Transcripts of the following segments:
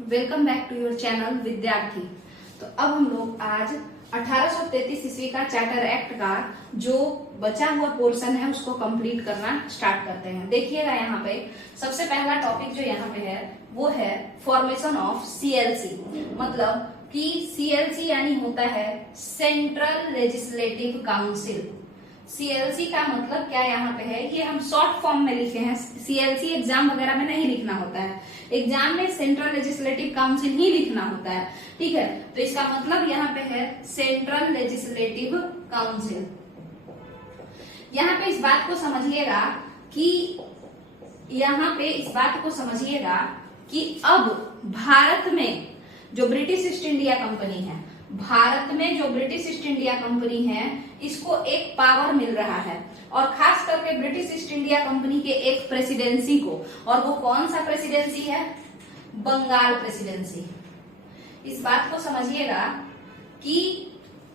Welcome back to your channel Vidyarthi. तो अब हम लोग आज 1833 ईस्वी का चार्टर एक्ट का जो बचा हुआ पोर्शन है उसको कंप्लीट करना स्टार्ट करते हैं। देखिएगा यहाँ पे सबसे पहला टॉपिक जो यहाँ पे है वो है फॉर्मेशन ऑफ सीएलसी। मतलब कि सीएलसी यानी होता है सेंट्रल लेजिस्लेटिव काउंसिल। सीएलसी का मतलब क्या यहाँ पे है, ये हम शॉर्ट फॉर्म में लिखे हैं। सीएलसी एग्जाम वगैरह में नहीं लिखना होता है, एग्जाम में सेंट्रल लेजिस्लेटिव काउंसिल ही लिखना होता है। ठीक है, तो इसका मतलब यहाँ पे है सेंट्रल लेजिस्लेटिव काउंसिल। यहाँ पे इस बात को समझिएगा कि अब भारत में जो ब्रिटिश ईस्ट इंडिया कंपनी है, इसको एक पावर मिल रहा है और खास करके ब्रिटिश ईस्ट इंडिया कंपनी के एक प्रेसिडेंसी को। और वो कौन सा प्रेसिडेंसी है? बंगाल प्रेसिडेंसी। इस बात को समझिएगा कि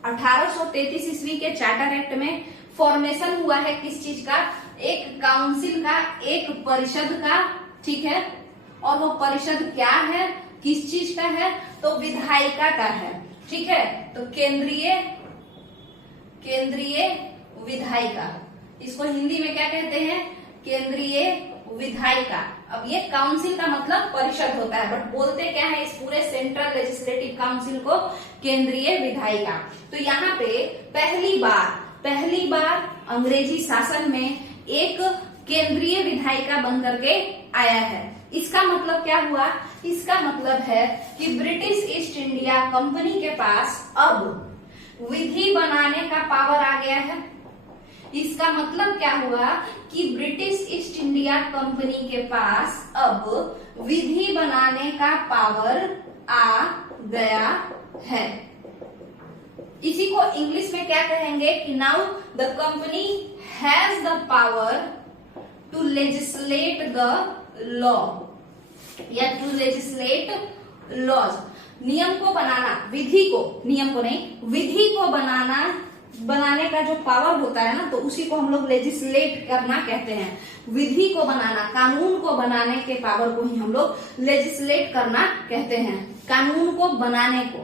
1833 ईस्वी के चार्टर एक्ट में फॉर्मेशन हुआ है किस चीज का? एक काउंसिल का, एक परिषद का। ठीक है, और वो परिषद क्या है, किस चीज का है? तो विधायिका का है। ठीक है, तो केंद्रीय विधायिका, इसको हिंदी में क्या कहते हैं? केंद्रीय विधायिका। अब ये काउंसिल का मतलब परिषद होता है, बट बोलते क्या है इस पूरे सेंट्रल लेजिस्लेटिव काउंसिल को? केंद्रीय विधायिका। तो यहाँ पे पहली बार अंग्रेजी शासन में एक केंद्रीय विधायिका बन करके आया है। इसका मतलब क्या हुआ? इसका मतलब है कि ब्रिटिश ईस्ट इंडिया कंपनी के पास अब विधि बनाने का पावर आ गया है। इसका मतलब क्या हुआ कि ब्रिटिश ईस्ट इंडिया कंपनी के पास अब विधि बनाने का पावर आ गया है। इसी को इंग्लिश में क्या कहेंगे कि now the company has the power to legislate the law या टू लेजिस्लेट लॉज। नियम को बनाना, विधि को बनाने का जो पावर होता है ना, तो उसी को हम लोग लेजिस्लेट करना कहते हैं। विधि को बनाना, कानून को बनाने के पावर को ही हम लोग लेजिस्लेट करना कहते हैं। कानून को बनाने को,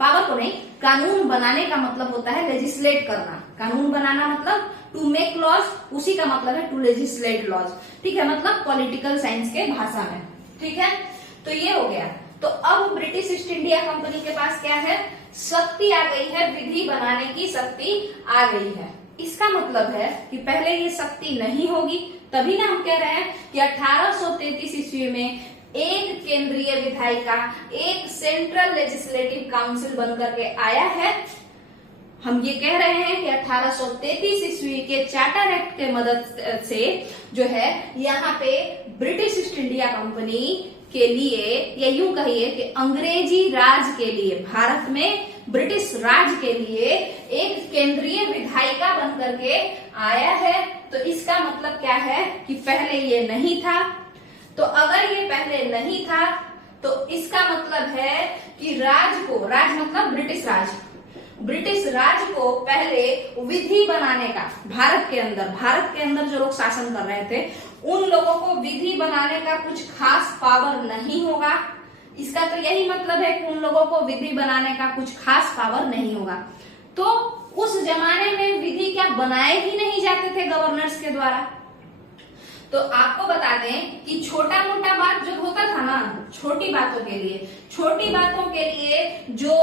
पावर को नहीं, कानून बनाने का मतलब होता है लेजिस्लेट करना। कानून बनाना मतलब टू मेक लॉज, उसी का मतलब है टू लेजिस्लेट लॉज। ठीक है, मतलब पॉलिटिकल साइंस के भाषा में। ठीक है, तो ये हो गया। तो अब ब्रिटिश ईस्ट इंडिया कंपनी के पास क्या है? शक्ति आ गई है, विधि बनाने की शक्ति आ गई है। इसका मतलब है कि पहले ये शक्ति नहीं होगी, तभी ना हम कह रहे हैं कि 1833 ईस्वी में एक केंद्रीय विधायिका, एक सेंट्रल लेजिस्लेटिव काउंसिल बनकर के आया है। हम ये कह रहे हैं कि 1833 ईस्वी के चार्टर एक्ट के मदद से जो है यहाँ पे ब्रिटिश ईस्ट इंडिया कंपनी के लिए, या यूं कहिए कि अंग्रेजी राज के लिए, भारत में ब्रिटिश राज के लिए एक केंद्रीय विधायिका बन करके आया है। तो इसका मतलब क्या है कि पहले ये नहीं था। तो अगर ये पहले नहीं था तो इसका मतलब है कि राज मतलब ब्रिटिश राज को पहले विधि बनाने का, भारत के अंदर जो लोग शासन कर रहे थे उन लोगों को विधि बनाने का कुछ खास पावर नहीं होगा। इसका तो यही मतलब है कि उन लोगों को विधि बनाने का कुछ खास पावर नहीं होगा। तो उस जमाने में विधि क्या बनाए ही नहीं जाते थे गवर्नर्स के द्वारा। तो आपको बता दें कि छोटा मोटा बात जो होता था ना, छोटी बातों के लिए जो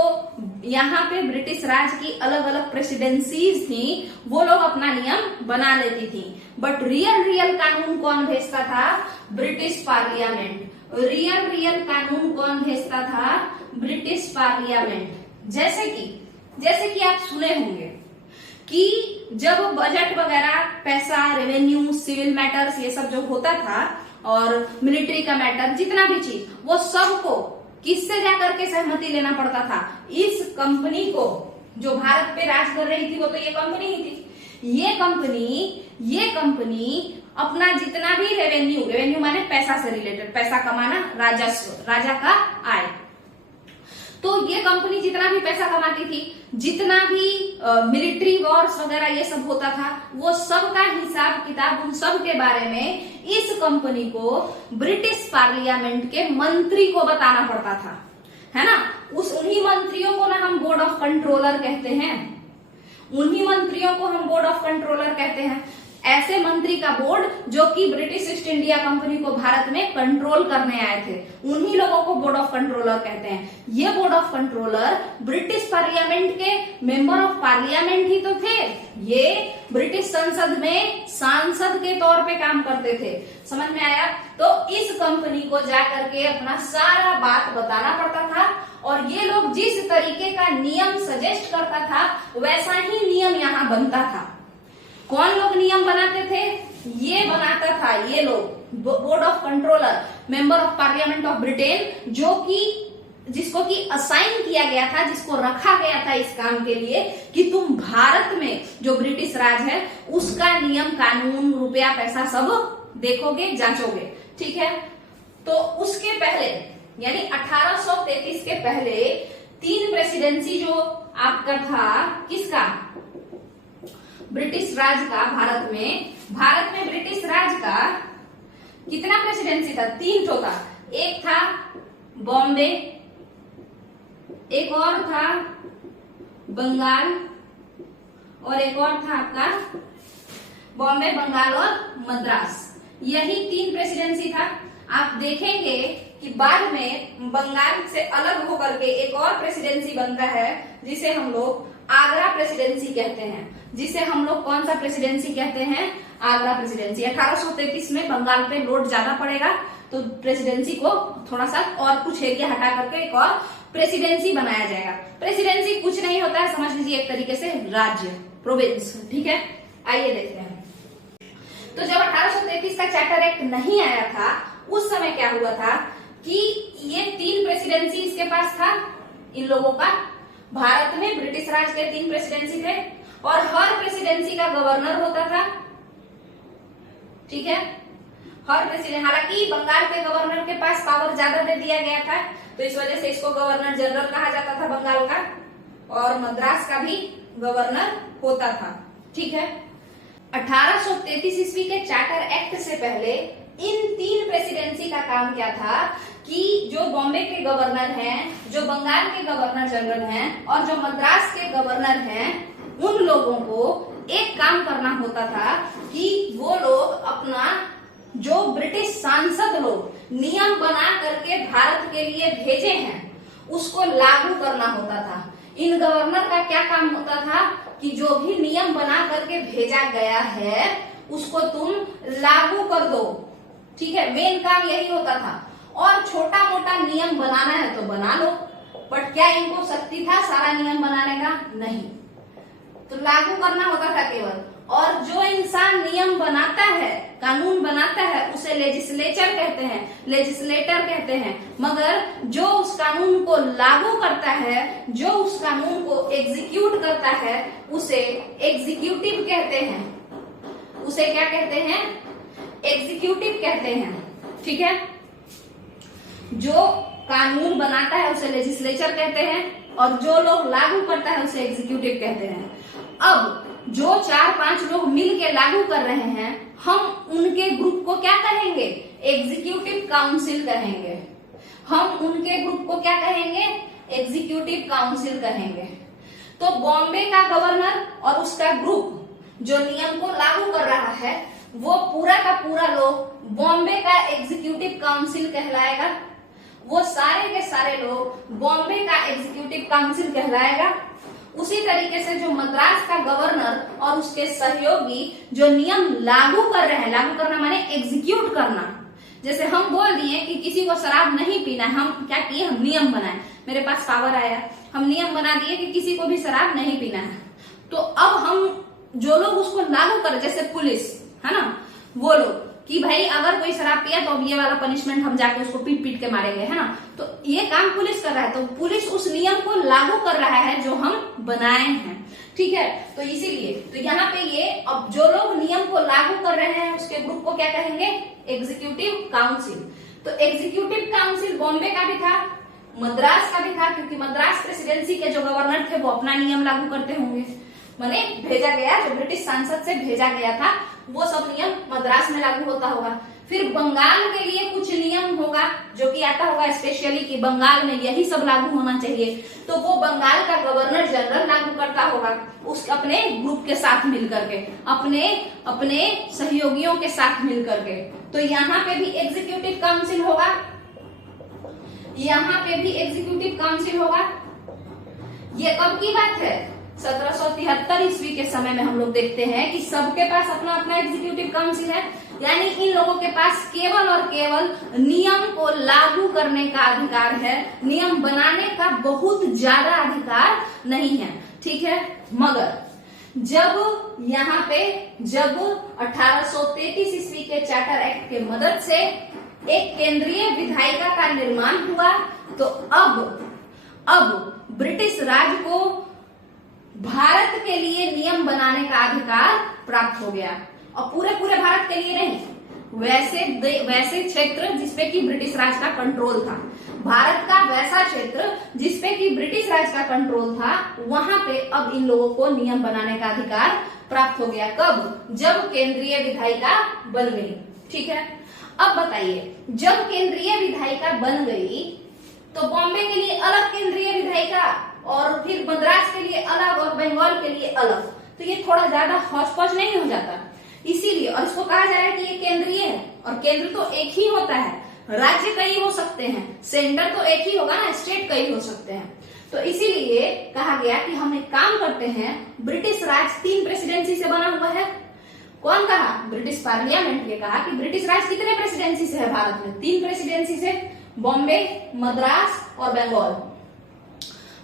यहाँ पे ब्रिटिश राज की अलग अलग प्रेसिडेंसीज थी, वो लोग अपना नियम बना लेती थी। बट रियल कानून कौन भेजता था? British parliament. रियल कानून कौन भेजता था? British parliament. जैसे कि आप सुने होंगे कि जब बजट वगैरह, पैसा, रेवेन्यू, सिविल मैटर्स, ये सब जो होता था और मिलिट्री का मैटर, जितना भी चीज, वो सबको किससे जाकर के सहमति लेना पड़ता था? इस कंपनी को, जो भारत पे राज कर रही थी, वो तो ये कंपनी ही थी। ये कंपनी अपना जितना भी रेवेन्यू माने पैसा से रिलेटेड, पैसा कमाना, राजस्व, राजा का आय, तो ये कंपनी जितना भी पैसा कमाती थी, जितना भी मिलिट्री वॉर्स वगैरह ये सब होता था, वो सब का हिसाब किताब उन सब के बारे में इस कंपनी को ब्रिटिश पार्लियामेंट के मंत्री को बताना पड़ता था, है ना। उन्हीं मंत्रियों को ना हम बोर्ड ऑफ कंट्रोलर कहते हैं, उन्हीं मंत्रियों को हम बोर्ड ऑफ कंट्रोलर कहते हैं। ऐसे मंत्री का बोर्ड जो कि ब्रिटिश ईस्ट इंडिया कंपनी को भारत में कंट्रोल करने आए थे, उन्हीं लोगों को बोर्ड ऑफ कंट्रोलर कहते हैं। ये board of controller British parliament के मेंबर ऑफ पार्लियामेंट ही तो थे, ये ब्रिटिश संसद में सांसद के तौर पे काम करते थे। समझ में आया। तो इस कंपनी को जाकर के अपना सारा बात बताना पड़ता था, और ये लोग जिस तरीके का नियम सजेस्ट करता था वैसा ही नियम यहाँ बनता था। कौन लोग नियम बनाते थे? ये बनाता था, ये लोग board of controller, member of parliament of Britain, जो कि जिसको कि असाइन किया गया था, जिसको रखा गया था इस काम के लिए कि तुम भारत में जो ब्रिटिश राज है उसका नियम कानून रुपया पैसा सब देखोगे, जांचोगे, ठीक है। तो उसके पहले यानी 1833 के पहले 3 प्रेसिडेंसी जो आपका था, किसका? ब्रिटिश राज का। भारत में ब्रिटिश राज का कितना प्रेसिडेंसी था? 3 ठो था। एक था बॉम्बे, एक और था बंगाल, और एक और था आपका बॉम्बे, बंगाल और मद्रास। यही 3 प्रेसिडेंसी था। आप देखेंगे कि बाद में बंगाल से अलग होकर के एक और प्रेसिडेंसी बनता है जिसे हम लोग आगरा प्रेसिडेंसी कहते हैं। जिसे हम लोग कौन सा प्रेसिडेंसी कहते हैं? आगरा प्रेसिडेंसी। 1833 में बंगाल पे लोड ज्यादा पड़ेगा तो प्रेसिडेंसी को थोड़ा सा और कुछ एरिया हटा करके एक और प्रेसिडेंसी बनाया जाएगा। प्रेसिडेंसी कुछ नहीं होता है, समझ लीजिए एक तरीके से राज्य, प्रोविंस, ठीक है। आइए देखते हैं। तो जब 1833 का चार्टर एक्ट नहीं आया था उस समय क्या हुआ था कि ये 3 प्रेसिडेंसी इसके पास था, इन लोगों का। भारत में ब्रिटिश राज के 3 प्रेसिडेंसी थे और हर प्रेसिडेंसी का गवर्नर होता था, ठीक है। हर प्रेसिडेंट, हालांकि बंगाल के गवर्नर के पास पावर ज्यादा दे दिया गया था तो इस वजह से इसको गवर्नर जनरल कहा जाता था बंगाल का, और मद्रास का भी गवर्नर होता था, ठीक है। 1833 ईस्वी के चार्टर एक्ट से पहले इन 3 प्रेसिडेंसी का काम क्या था कि जो बॉम्बे के गवर्नर हैं, जो बंगाल के गवर्नर जनरल हैं और जो मद्रास के गवर्नर हैं, उन लोगों को एक काम करना होता था कि वो लोग अपना जो ब्रिटिश सांसद लोग नियम बना करके भारत के लिए भेजे हैं उसको लागू करना होता था। इन गवर्नर का क्या काम होता था कि जो भी नियम बना करके भेजा गया है उसको तुम लागू कर दो, ठीक है। मेन काम यही होता था। और छोटा मोटा नियम बनाना है तो बना लो, बट क्या इनको शक्ति था सारा नियम बनाने का? नहीं, तो लागू करना होता था केवल। और जो इंसान नियम बनाता है, कानून बनाता है, उसे लेजिस्लेचर कहते हैं, लेजिस्लेटर कहते हैं। मगर जो उस कानून को लागू करता है, जो उस कानून को एग्जीक्यूट करता है, उसे एग्जीक्यूटिव कहते हैं। उसे क्या कहते हैं? एग्जीक्यूटिव कहते हैं, ठीक है। जो कानून बनाता है उसे लेजिस्लेचर कहते हैं और जो लोग लागू करता है उसे एग्जीक्यूटिव कहते हैं। अब जो 4-5 लोग मिल के लागू कर रहे हैं, हम उनके ग्रुप को क्या कहेंगे? एग्जीक्यूटिव काउंसिल कहेंगे। हम उनके ग्रुप को क्या कहेंगे? एग्जीक्यूटिव काउंसिल कहेंगे। तो बॉम्बे का गवर्नर और उसका ग्रुप जो नियम को लागू कर रहा है वो पूरा का पूरा लोग बॉम्बे का एग्जीक्यूटिव काउंसिल कहलाएगा। वो सारे के सारे लोग बॉम्बे का एग्जीक्यूटिव काउंसिल कहलाएगा। उसी तरीके से जो मद्रास का गवर्नर और उसके सहयोगी जो नियम लागू कर रहे हैं, लागू करना माने एग्जीक्यूट करना। जैसे हम बोल दिए कि किसी को शराब नहीं पीना है, हम क्या किए? हम नियम बनाए, मेरे पास पावर आया, हम नियम बना दिए कि किसी को भी शराब नहीं पीना है। तो अब हम जो लोग उसको लागू कर, जैसे पुलिस है ना, वो लोग कि भाई अगर कोई शराब पिया तो अब ये वाला पनिशमेंट हम जाके उसको पीट पीट के मारेंगे, है ना। तो ये काम पुलिस कर रहा है, तो पुलिस उस नियम को लागू कर रहा है जो हम बनाए हैं, ठीक है। तो इसीलिए तो यहाँ पे ये अब जो लोग नियम को लागू कर रहे हैं उसके ग्रुप को क्या कहेंगे? Executive council. तो एग्जीक्यूटिव काउंसिल बॉम्बे का भी था, मद्रास का भी था, क्योंकि मद्रास प्रेसिडेंसी के जो गवर्नर थे वो अपना नियम लागू करते होंगे, माने भेजा गया, जो ब्रिटिश संसद से भेजा गया था वो सब नियम मद्रास में लागू होता होगा। फिर बंगाल के लिए कुछ नियम होगा जो कि आता होगा स्पेशली कि बंगाल में यही सब लागू होना चाहिए, तो वो बंगाल का गवर्नर जनरल लागू करता होगा उस अपने ग्रुप के साथ मिलकर के, अपने सहयोगियों के साथ मिलकर के। तो यहाँ पे भी एग्जीक्यूटिव काउंसिल होगा, यहाँ पे भी एग्जीक्यूटिव काउंसिल होगा। ये कब की बात है? 1773 ईस्वी के समय में हम लोग देखते हैं कि सबके पास अपना अपना एग्जीक्यूटिव काउंसिल है, यानी इन लोगों के पास केवल और केवल नियम को लागू करने का अधिकार है, नियम बनाने का बहुत ज्यादा अधिकार नहीं है, ठीक है। मगर जब यहाँ पे जब 1833 ईस्वी के चार्टर एक्ट के मदद से एक केंद्रीय विधायिका का निर्माण हुआ, तो अब ब्रिटिश राज को भारत के लिए नियम बनाने का अधिकार प्राप्त हो गया। और पूरे भारत के लिए नहीं, वैसे क्षेत्र जिसपे कि ब्रिटिश राज का कंट्रोल था, भारत का वैसा क्षेत्र जिसपे कि ब्रिटिश राज का कंट्रोल था, वहां पे अब इन लोगों को नियम बनाने का अधिकार प्राप्त हो गया। कब? जब केंद्रीय विधायिका बन गई, ठीक है। अब बताइए, जब केंद्रीय विधायिका बन गई तो बॉम्बे के लिए अलग केंद्रीय विधायिका और फिर मद्रास के लिए अलग और बंगाल के लिए अलग, तो ये थोड़ा ज्यादा हौच-पौच नहीं हो जाता? इसीलिए, और इसको कहा जा रहा है कि ये केंद्रीय है, और केंद्र तो एक ही होता है, राज्य कई हो सकते हैं, सेंटर तो एक ही होगा ना, स्टेट कई हो सकते हैं। तो इसीलिए कहा गया कि हम एक काम करते हैं, ब्रिटिश राज 3 प्रेसिडेंसी से बना हुआ है। कौन कहा? ब्रिटिश पार्लियामेंट ने कहा कि ब्रिटिश राज कितने प्रेसिडेंसी से है भारत में? 3 प्रेसिडेंसी से, बॉम्बे, मद्रास और बंगाल।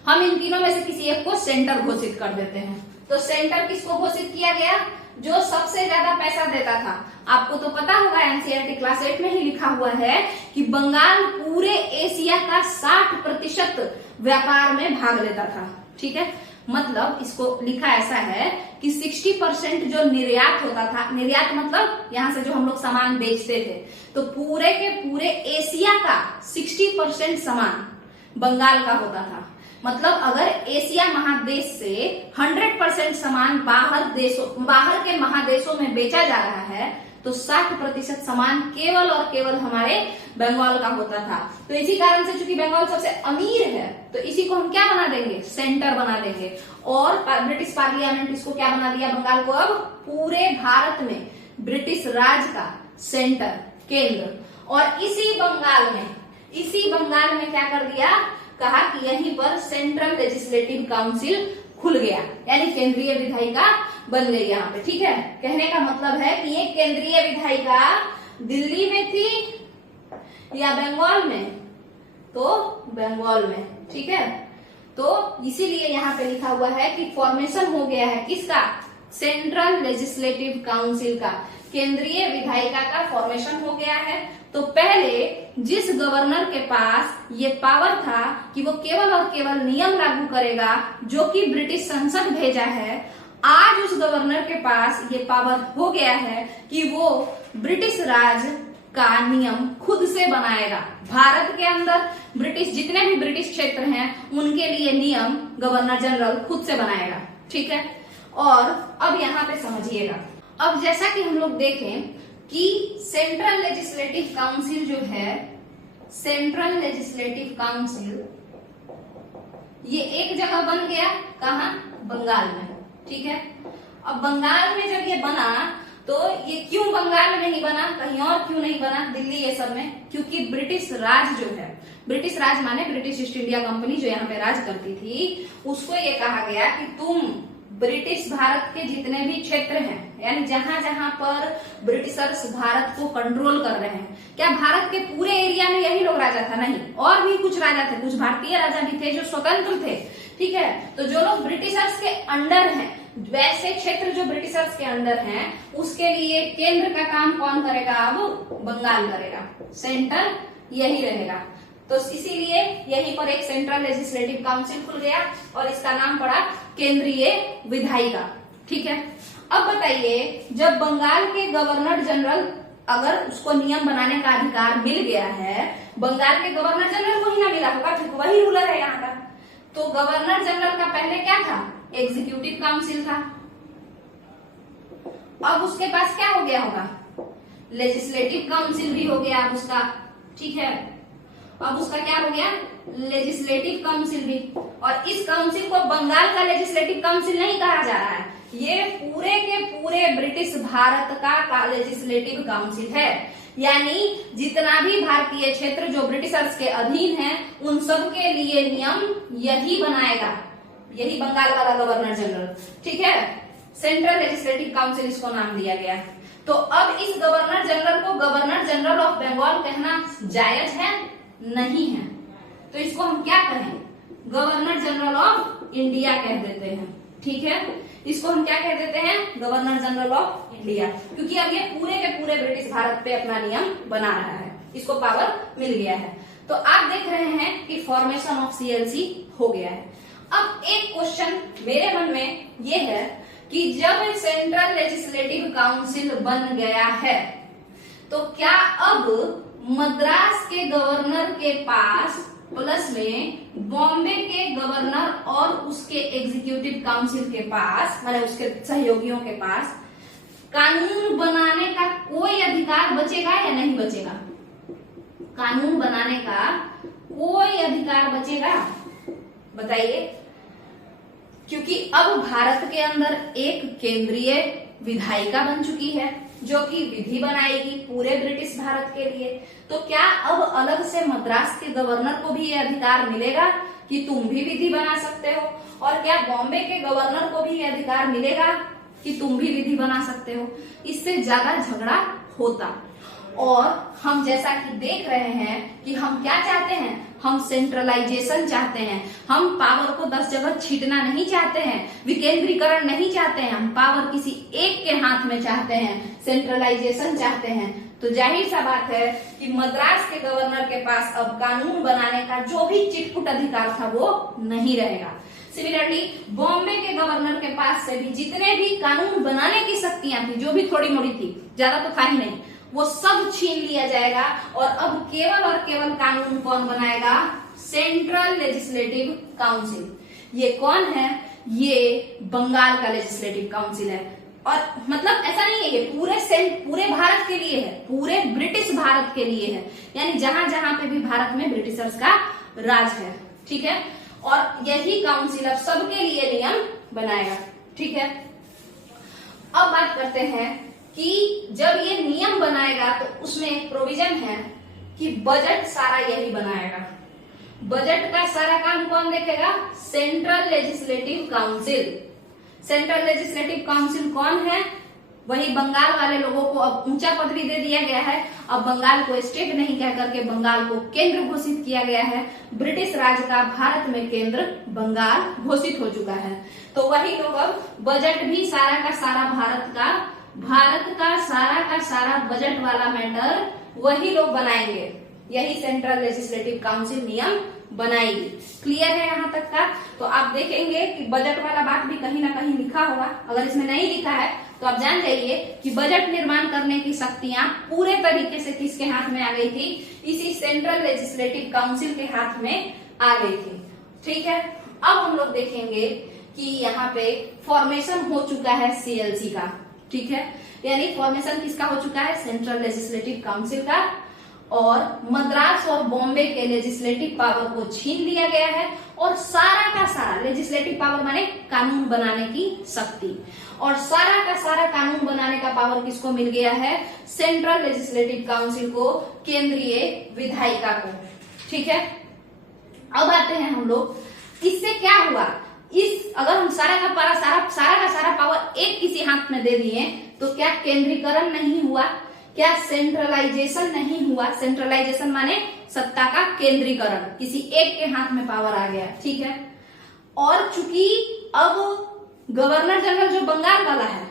हम इन तीनों में से किसी एक को सेंटर घोषित कर देते हैं। तो सेंटर किसको घोषित किया गया? जो सबसे ज्यादा पैसा देता था। आपको तो पता होगा, एनसीईआरटी क्लास 8 में ही लिखा हुआ है कि बंगाल पूरे एशिया का 60% व्यापार में भाग लेता था, ठीक है। मतलब इसको लिखा ऐसा है कि 60% जो निर्यात होता था, निर्यात मतलब यहाँ से जो हम लोग सामान बेचते थे, तो पूरे के पूरे एशिया का 60% सामान बंगाल का होता था। मतलब अगर एशिया महादेश से 100% सामान बाहर के महादेशों में बेचा जा रहा है, तो 60% सामान केवल और केवल हमारे बंगाल का होता था। तो इसी कारण से चूंकि बंगाल सबसे अमीर है, तो इसी को हम क्या बना देंगे? सेंटर बना देंगे। और ब्रिटिश पार्लियामेंट इसको क्या बना दिया? बंगाल को अब पूरे भारत में ब्रिटिश राज का सेंटर, केंद्र। और इसी बंगाल में क्या कर दिया? कहा कि यहीं पर सेंट्रल लेजिस्लेटिव काउंसिल खुल गया, यानी केंद्रीय विधायिका बन गई यहाँ पे, ठीक है। कहने का मतलब है कि ये केंद्रीय विधायिका दिल्ली में थी या बंगाल में? तो बंगाल में, ठीक है। तो इसीलिए यहाँ पे लिखा हुआ है कि फॉर्मेशन हो गया है किसका? सेंट्रल लेजिस्लेटिव काउंसिल का, केंद्रीय विधायिका का फॉर्मेशन हो गया है। तो पहले जिस गवर्नर के पास ये पावर था कि वो केवल और केवल नियम लागू करेगा जो कि ब्रिटिश संसद भेजा है, आज उस गवर्नर के पास ये पावर हो गया है कि वो ब्रिटिश राज का नियम खुद से बनाएगा। भारत के अंदर जितने भी ब्रिटिश क्षेत्र हैं उनके लिए नियम गवर्नर जनरल खुद से बनाएगा, ठीक है। और अब यहाँ पे समझिएगा, अब जैसा कि हम लोग देखें कि सेंट्रल लेजिस्लेटिव काउंसिल जो है, सेंट्रल लेजिस्लेटिव काउंसिल ये एक जगह बन गया, कहाँ? बंगाल में, ठीक है। अब बंगाल में जब ये बना, तो ये क्यों बंगाल में ही बना, कहीं और क्यों नहीं बना, दिल्ली ये सब में? क्योंकि ब्रिटिश राज जो है, ब्रिटिश राज माने ब्रिटिश ईस्ट इंडिया कंपनी जो यहाँ पे राज करती थी, उसको ये कहा गया कि तुम ब्रिटिश भारत के जितने भी क्षेत्र हैं, यानी जहां जहां पर ब्रिटिशर्स भारत को कंट्रोल कर रहे हैं, क्या भारत के पूरे एरिया में यही लोग राजा था? नहीं, और भी कुछ राजा थे, कुछ भारतीय राजा भी थे जो स्वतंत्र थे, ठीक है। तो जो लोग ब्रिटिशर्स के अंडर हैं, वैसे क्षेत्र जो ब्रिटिशर्स के अंडर हैं, उसके लिए केंद्र का काम कौन करेगा? अब बंगाल करेगा, सेंटर यही रहेगा। तो इसीलिए यहीं पर एक सेंट्रल लेजिस्लेटिव काउंसिल खुल गया और इसका नाम पड़ा केंद्रीय विधायिका, ठीक है। अब बताइए, जब बंगाल के गवर्नर जनरल, अगर उसको नियम बनाने का अधिकार मिल गया है, बंगाल के गवर्नर जनरल को ही ना मिला होगा, वही रूलर है यहाँ का। तो गवर्नर जनरल का पहले क्या था, एग्जीक्यूटिव काउंसिल था, अब उसके पास क्या हो गया होगा, लेजिस्लेटिव काउंसिल भी हो गया अब उसका, ठीक है। अब उसका क्या हो गया, लेजिस्लेटिव काउंसिल भी। और इस काउंसिल को बंगाल का लेजिस्लेटिव काउंसिल नहीं कहा जा रहा है, ये पूरे के पूरे ब्रिटिश भारत का लेजिस्लेटिव काउंसिल है। यानी जितना भी भारतीय क्षेत्र जो ब्रिटिशर्स के अधीन है उन सब के लिए नियम यही बनाएगा, यही बंगाल वाला गवर्नर जनरल, ठीक है। सेंट्रल लेजिस्लेटिव काउंसिल इसको नाम दिया गया। तो अब इस गवर्नर जनरल को गवर्नर जनरल ऑफ बंगाल कहना जायज है, नहीं है, तो इसको हम क्या कहें, गवर्नर जनरल ऑफ इंडिया कह देते हैं, ठीक है। इसको हम क्या कह देते हैं, गवर्नर जनरल ऑफ इंडिया, क्योंकि अब ये पूरे के पूरे ब्रिटिश भारत पे अपना नियम बना रहा है, इसको पावर मिल गया है। तो आप देख रहे हैं कि फॉर्मेशन ऑफ सीएलसी हो गया है। अब एक क्वेश्चन मेरे मन में ये है कि जब सेंट्रल लेजिस्लेटिव काउंसिल बन गया है तो क्या अब मद्रास के गवर्नर के पास प्लस में बॉम्बे के गवर्नर और उसके एग्जीक्यूटिव काउंसिल के पास, माने उसके सहयोगियों के पास कानून बनाने का कोई अधिकार बचेगा या नहीं बचेगा, कानून बनाने का कोई अधिकार बचेगा, बताइए। क्योंकि अब भारत के अंदर एक केंद्रीय विधायिका बन चुकी है जो कि विधि बनाएगी पूरे ब्रिटिश भारत के लिए। तो क्या अब अलग से मद्रास के गवर्नर को भी ये अधिकार मिलेगा कि तुम भी विधि बना सकते हो, और क्या बॉम्बे के गवर्नर को भी ये अधिकार मिलेगा कि तुम भी विधि बना सकते हो? इससे ज्यादा झगड़ा होता। और हम जैसा कि देख रहे हैं कि हम क्या चाहते हैं, हम सेंट्रलाइजेशन चाहते हैं, हम पावर को 10 जगह छीटना नहीं चाहते हैं, विकेंद्रीकरण नहीं चाहते हैं, हम पावर किसी एक के हाथ में चाहते हैं, सेंट्रलाइजेशन चाहते हैं। तो जाहिर सा बात है कि मद्रास के गवर्नर के पास अब कानून बनाने का जो भी चिटपुट अधिकार था वो नहीं रहेगा। सिमिलरली बॉम्बे के गवर्नर के पास से भी जितने भी कानून बनाने की शक्तियां थी, जो भी थोड़ी मोड़ी थी, ज्यादा तो था ही नहीं, वो सब छीन लिया जाएगा। और अब केवल और केवल कानून कौन बनाएगा, सेंट्रल लेजिस्लेटिव काउंसिल। ये कौन है, ये बंगाल का लेजिस्लेटिव काउंसिल है। और मतलब ऐसा नहीं है, ये पूरे भारत के लिए है, पूरे ब्रिटिश भारत के लिए है, यानी जहां जहां पे भी भारत में ब्रिटिशर्स का राज है, ठीक है। और यही काउंसिल अब सबके लिए नियम बनाएगा, ठीक है। अब बात करते हैं कि जब ये नियम बनाएगा तो उसमें एक प्रोविजन है कि बजट सारा यही बनाएगा। बजट का सारा काम कौन देखेगा, central legislative council. Central legislative council कौन है, वही बंगाल वाले लोगों को अब ऊंचा पदवी दे दिया गया है। अब बंगाल को स्टेट नहीं कह करके बंगाल को केंद्र घोषित किया गया है। ब्रिटिश राज का भारत में केंद्र बंगाल घोषित हो चुका है। तो वही लोग अब बजट भी सारा का सारा भारत का सारा बजट वाला मैटर वही लोग बनाएंगे, यही सेंट्रल लेजिस्लेटिव काउंसिल नियम बनाएगी। क्लियर है यहाँ तक का? तो आप देखेंगे कि बजट वाला बात भी कहीं ना कहीं लिखा होगा। अगर इसमें नहीं लिखा है तो आप जान जाइए कि बजट निर्माण करने की शक्तियां पूरे तरीके से किसके हाथ में आ गई थी, इसी सेंट्रल लेजिस्लेटिव काउंसिल के हाथ में आ गई थी, ठीक है। अब हम लोग देखेंगे कि यहाँ पे फॉर्मेशन हो चुका है सीएलसी का, ठीक है, यानी फॉर्मेशन किसका हो चुका है, सेंट्रल लेजिस्लेटिव काउंसिल का। और मद्रास और बॉम्बे के लेजिस्लेटिव पावर को छीन लिया गया है और सारा का सारा लेजिस्लेटिव पावर माने कानून बनाने की शक्ति, और सारा का सारा कानून बनाने का पावर किसको मिल गया है, सेंट्रल लेजिस्लेटिव काउंसिल को, केंद्रीय विधायिका को, ठीक है। अब आते हैं हम लोग, इससे क्या हुआ, इस अगर हम सारा का सारा पावर एक किसी हाथ में दे दिए तो क्या केंद्रीकरण नहीं हुआ, क्या सेंट्रलाइजेशन नहीं हुआ। सेंट्रलाइजेशन माने सत्ता का केंद्रीकरण, किसी एक के हाथ में पावर आ गया, ठीक है। और चूंकि अब गवर्नर जनरल जो बंगाल वाला है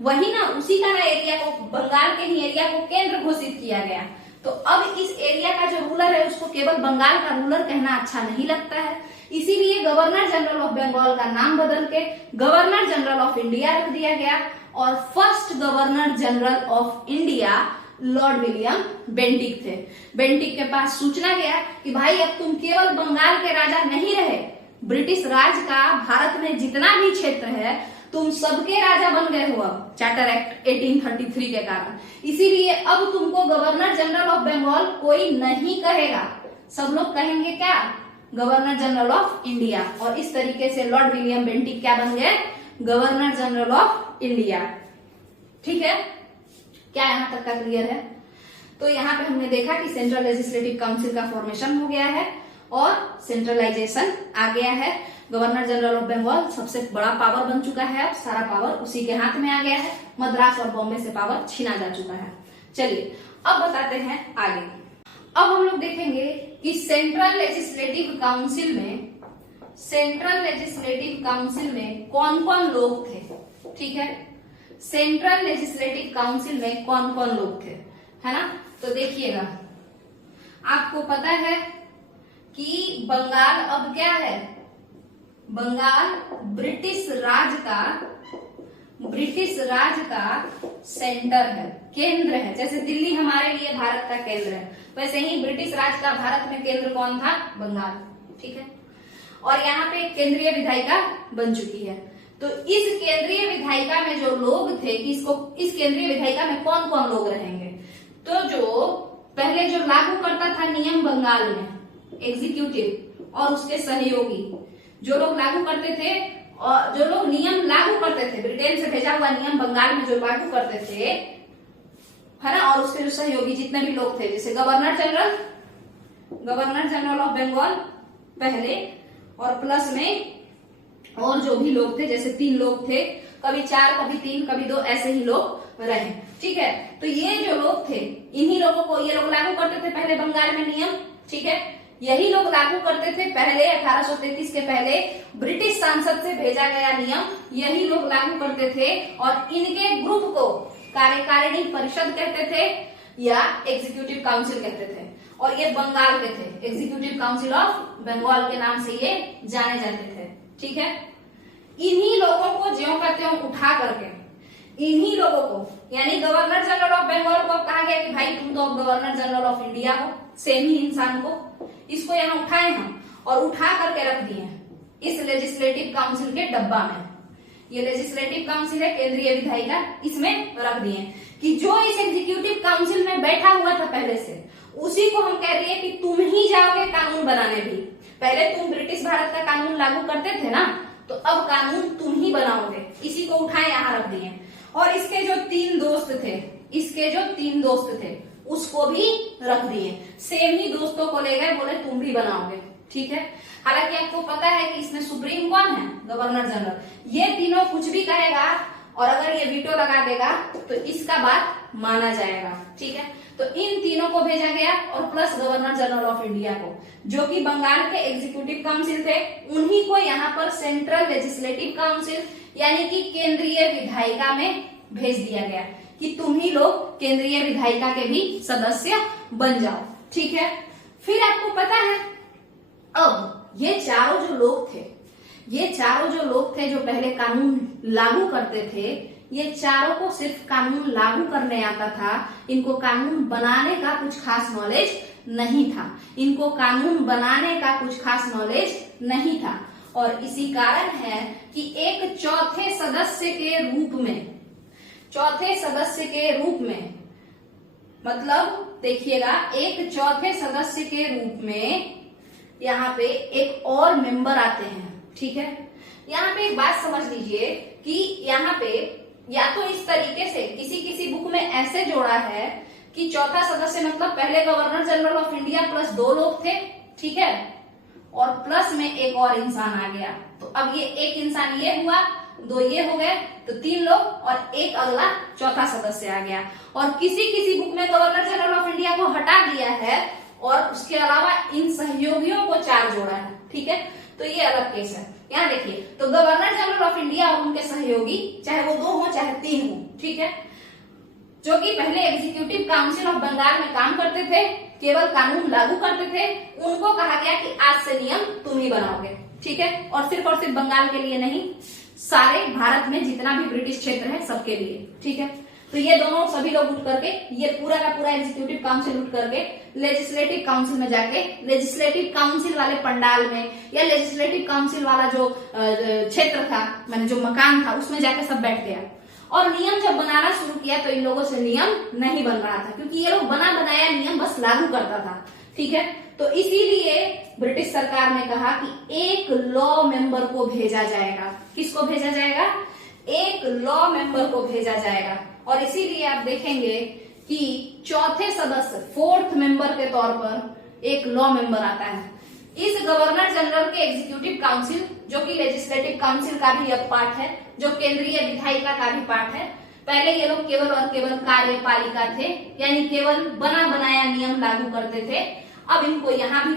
वही ना, उसी का ना एरिया को, बंगाल के ही एरिया को केंद्र घोषित किया गया। तो अब इस एरिया का जो रूलर है उसको केवल बंगाल का रूलर कहना अच्छा नहीं लगता है, इसीलिए गवर्नर जनरल ऑफ बंगाल का नाम बदल के गवर्नर जनरल ऑफ इंडिया रख दिया गया। और first governor general of India Lord William Bentinck थे। बेंटिक के पास सूचना गया कि भाई अब तुम केवल बंगाल के राजा नहीं रहे, ब्रिटिश राज का भारत में जितना भी क्षेत्र है तुम सबके राजा बन गए हो अब चार्टर एक्ट 1833 के कारण। इसीलिए अब तुमको गवर्नर जनरल ऑफ बंगाल कोई नहीं कहेगा, सब लोग कहेंगे क्या, गवर्नर जनरल ऑफ इंडिया। और इस तरीके से लॉर्ड विलियम बेंटिक क्या बन गए, गवर्नर जनरल ऑफ इंडिया। ठीक है, क्या यहां तक का क्लियर है? तो यहाँ पे हमने देखा कि सेंट्रल लेजिस्लेटिव काउंसिल का फॉर्मेशन हो गया है और सेंट्रलाइजेशन आ गया है। गवर्नर जनरल ऑफ बंगाल सबसे बड़ा पावर बन चुका है, अब सारा पावर उसी के हाथ में आ गया है। मद्रास और बॉम्बे से पावर छीना जा चुका है। चलिए अब बताते हैं आगे। अब हम लोग देखेंगे कि सेंट्रल लेजिस्लेटिव काउंसिल में कौन कौन लोग थे। ठीक है, सेंट्रल लेजिस्लेटिव काउंसिल में कौन कौन लोग थे, है ना। तो देखिएगा, आपको पता है कि बंगाल अब क्या है, बंगाल ब्रिटिश राज का सेंटर है, केंद्र है। जैसे दिल्ली हमारे लिए भारत का केंद्र है, वैसे ही ब्रिटिश राज का भारत में केंद्र कौन था, बंगाल। ठीक है, और यहाँ पे केंद्रीय विधायिका बन चुकी है। तो इस केंद्रीय विधायिका में जो लोग थे कि इस केंद्रीय विधायिका में कौन कौन लोग रहेंगे, तो जो पहले जो लागू करता था नियम बंगाल में, एग्जीक्यूटिव और उसके सहयोगी, जो लोग लागू करते थे और जो लोग नियम लागू करते थे, ब्रिटेन से भेजा हुआ नियम बंगाल में जो लागू करते थे, है ना, और उसके जो सहयोगी जितने भी लोग थे, जैसे गवर्नर जनरल ऑफ बंगाल पहले, और प्लस में और जो भी लोग थे, जैसे 3 लोग थे, कभी 4, कभी 3, कभी 2, ऐसे ही लोग रहे। ठीक है, तो ये जो लोग थे, इन्हीं लोगों को ये लोग लागू करते थे पहले बंगाल में नियम। ठीक है, यही लोग लागू करते थे पहले 1833 के पहले ब्रिटिश सांसद से भेजा गया नियम, यही लोग लागू करते थे। और इनके ग्रुप को कार्यकारिणी परिषद कहते थे या एग्जीक्यूटिव काउंसिल कहते थे, और ये बंगाल के थे, एग्जीक्यूटिव काउंसिल ऑफ बंगाल के नाम से ये जाने जाते थे। ठीक है, इन्हीं लोगों को ज्यों का त्यों उठा करके, इन्हीं लोगों को यानी गवर्नर जनरल ऑफ बंगाल को कहा गया कि भाई तुम तो गवर्नर जनरल ऑफ इंडिया हो, सेम ही इंसान को, इसको यहाँ उठाए हम और उठा करके रख दिए इस लेजिस्लेटिव काउंसिल के डब्बा में। ये लेजिस्लेटिव काउंसिल है, केंद्रीय विधायिका, इसमें रख दिए कि जो इस एग्जीक्यूटिव काउंसिल में बैठा हुआ था पहले से, उसी को हम कह रहे हैं कि तुम ही जाओगे कानून बनाने भी। पहले तुम ब्रिटिश भारत का कानून लागू करते थे ना, तो अब कानून तुम ही बनाओगे, इसी को उठाए यहाँ रख दिए। और इसके जो 3 दोस्त थे उसको भी रख दिए, सेम ही दोस्तों को ले गए, बोले तुम भी बनाओगे। ठीक है, हालांकि आपको पता है कि इसमें सुप्रीम कौन है, गवर्नर जनरल। ये तीनों कुछ भी कहेगा और अगर ये वीटो लगा देगा तो इसका बात माना जाएगा। ठीक है, तो इन तीनों को भेजा गया और plus governor general of India को, जो कि बंगाल के एग्जीक्यूटिव काउंसिल थे, उन्हीं को यहाँ पर सेंट्रल लेजिस्लेटिव काउंसिल यानी कि केंद्रीय विधायिका में भेज दिया गया कि तुम ही लोग केंद्रीय विधायिका के भी सदस्य बन जाओ। ठीक है, फिर आपको पता है अब ये चारों जो लोग थे जो पहले कानून लागू करते थे, ये चारों को सिर्फ कानून लागू करने आता था, इनको कानून बनाने का कुछ खास नॉलेज नहीं था, नहीं था। और इसी कारण है कि एक चौथे सदस्य के रूप में मतलब देखिएगा, एक चौथे सदस्य के रूप में यहाँ पे एक और मेंबर आते हैं। ठीक है, यहाँ पे एक बात समझ लीजिए कि यहाँ पे या तो इस तरीके से किसी बुक में ऐसे जोड़ा है कि चौथा सदस्य मतलब पहले governor general of India plus 2 लोग थे। ठीक है, और प्लस में एक और इंसान आ गया, तो अब ये एक इंसान ये हुआ, 2 ये हो गए, तो 3 लोग और एक अगला चौथा सदस्य आ गया। और किसी बुक में गवर्नर जनरल ऑफ इंडिया को हटा दिया है और उसके अलावा इन सहयोगियों को 4 जोड़ा है। ठीक है, तो ये अलग केस है। यहाँ देखिए, तो गवर्नर जनरल ऑफ इंडिया और उनके सहयोगी, चाहे वो 2 हो चाहे 3 हो, ठीक है, जो कि पहले एग्जीक्यूटिव काउंसिल ऑफ बंगाल में काम करते थे, केवल कानून लागू करते थे, उनको कहा गया कि आज से नियम तुम ही बनाओगे। ठीक है, और सिर्फ बंगाल के लिए नहीं, सारे भारत में जितना भी ब्रिटिश क्षेत्र है सबके लिए। ठीक है, तो ये दोनों सभी लोग उठ करके, ये पूरा का पूरा एग्जीक्यूटिव काउंसिल उठ करके लेजिस्लेटिव काउंसिल में जाके लेजिस्लेटिव काउंसिल वाले पंडाल में या लेजिस्लेटिव काउंसिल वाला जो क्षेत्र था, माने जो मकान था, उसमें जाके सब बैठ गया और नियम जब बनाना शुरू किया तो इन लोगों से नियम नहीं बन रहा था, क्योंकि ये लोग बना बनाया नियम बस लागू करता था। ठीक है, तो इसीलिए ब्रिटिश सरकार ने कहा कि एक लॉ मेंबर को भेजा जाएगा। किसको भेजा जाएगा? एक लॉ मेंबर को भेजा जाएगा। और इसीलिए आप देखेंगे कि चौथे सदस्य, फोर्थ मेंबर के तौर पर एक लॉ मेंबर आता है। इस गवर्नर जनरल के एग्जीक्यूटिव काउंसिल, जो कि लेजिस्लेटिव काउंसिल का भी एक पार्ट है, जो केंद्रीय विधायिका का भी पार्ट है, पहले ये लोग केवल और केवल कार्यपालिका थे, यानी केवल बना बनाया नियम लागू करते थे। अब इनको यहाँ भी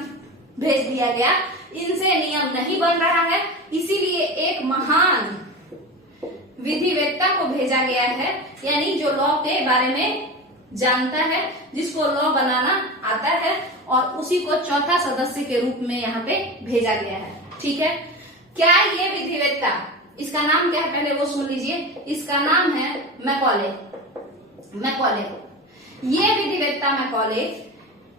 भेज दिया गया, इनसे नियम नहीं बन रहा है, इसीलिए एक महान विधिवेत्ता को भेजा गया है, यानी जो लॉ के बारे में जानता है, जिसको लॉ बनाना आता है, और उसी को चौथा सदस्य के रूप में यहाँ पे भेजा गया है। ठीक है, क्या ये विधिवेत्ता, इसका नाम क्या है पहले वो सुन लीजिए। इसका नाम है मैकॉले। ये विधिवेत्ता मैकॉले,